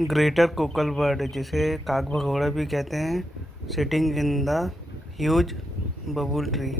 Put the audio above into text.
Greater Kokalla bird जिसे काक भगोड़ा भी कहते हैं, सिटिंग इन द ह्यूज बबूल ट्री।